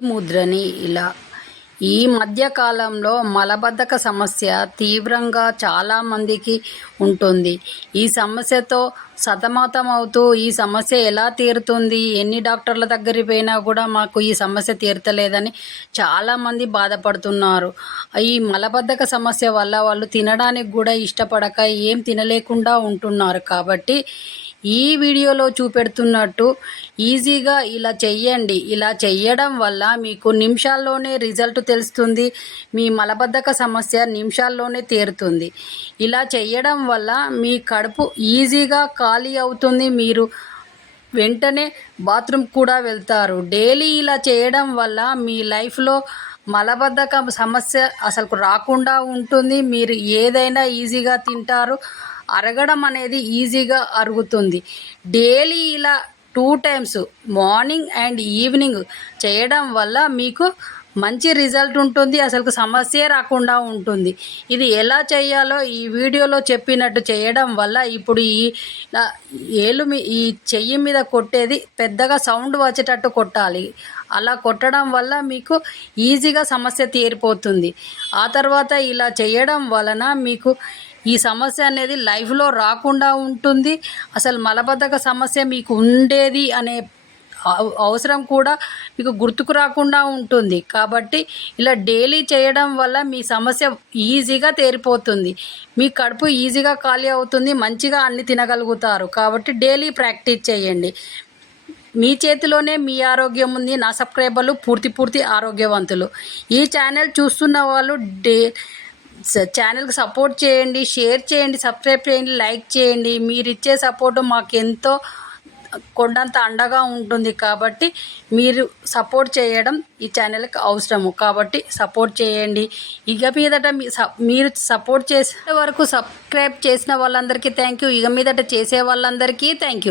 ముద్రని ఇలా ఈ మధ్య కాలంలో మలబద్ధక సమస్య తీవ్రంగా చాలామందికి ఉంటుంది. ఈ సమస్యతో సతమతమవుతూ ఈ సమస్య ఎలా తీరుతుంది, ఎన్ని డాక్టర్ల దగ్గరికి పోయినా కూడా మాకు ఈ సమస్య తీరతలేదని చాలామంది బాధపడుతున్నారు. ఈ మలబద్ధక సమస్య వల్ల వాళ్ళు తినడానికి కూడా ఇష్టపడక ఏం తినలేకుండా ఉంటున్నారు. కాబట్టి ఈ వీడియోలో చూపెడుతున్నట్టు ఈజీగా ఇలా చెయ్యండి. ఇలా చెయ్యడం వల్ల మీకు నిమిషాల్లోనే రిజల్ట్ తెలుస్తుంది. మీ మలబద్ధక సమస్య నిమిషాల్లోనే తీరుతుంది. ఇలా చెయ్యడం వల్ల మీ కడుపు ఈజీగా ఖాళీ అవుతుంది. మీరు వెంటనే బాత్రూమ్ కూడా వెళ్తారు. డైలీ ఇలా చేయడం వల్ల మీ లైఫ్లో మలబద్ధకం సమస్య అసలు రాకుండా ఉంటుంది. మీరు ఏదైనా ఈజీగా తింటారు. అరగడం అనేది ఈజీగా అరుగుతుంది. డైలీ ఇలా 2 times మార్నింగ్ అండ్ ఈవినింగ్ చేయడం వల్ల మీకు మంచి రిజల్ట్ ఉంటుంది. అసలు సమస్యే రాకుండా ఉంటుంది. ఇది ఎలా చేయాలో ఈ వీడియోలో చెప్పినట్టు చేయడం వల్ల ఇప్పుడు ఈ చెయ్యి మీద కొట్టేది పెద్దగా సౌండ్ వచ్చేటట్టు కొట్టాలి. అలా కొట్టడం వల్ల మీకు ఈజీగా సమస్య తీరిపోతుంది. ఆ తర్వాత ఇలా చేయడం వలన మీకు ఈ సమస్య అనేది లైఫ్లో రాకుండా ఉంటుంది. అసలు మలబద్ధక సమస్య మీకు ఉండేది అనే అవసరం కూడా మీకు గుర్తుకు రాకుండా ఉంటుంది. కాబట్టి ఇలా డైలీ చేయడం వల్ల మీ సమస్య ఈజీగా తీరిపోతుంది. మీ కడుపు ఈజీగా ఖాళీ అవుతుంది. మంచిగా అన్ని తినగలుగుతారు. కాబట్టి డైలీ ప్రాక్టీస్ చేయండి. మీ చేతిలోనే మీ ఆరోగ్యం ఉంది. నా సబ్స్క్రైబర్లు పూర్తి ఆరోగ్యవంతులు. ఈ ఛానల్ చూస్తున్న వాళ్ళు ఛానల్కి సపోర్ట్ చేయండి, షేర్ చేయండి, సబ్స్క్రైబ్ చేయండి, లైక్ చేయండి. మీరు ఇచ్చే సపోర్టు మాకెంతో కొండంత అండగా ఉంటుంది. కాబట్టి మీరు సపోర్ట్ చేయడం ఈ ఛానల్కి అవసరము. కాబట్టి సపోర్ట్ చేయండి. ఇక మీదట మీరు సపోర్ట్ చేసే వరకు సబ్స్క్రైబ్ చేసిన వాళ్ళందరికీ థ్యాంక్ యూ. ఇక మీదట చేసే వాళ్ళందరికీ థ్యాంక్ యూ.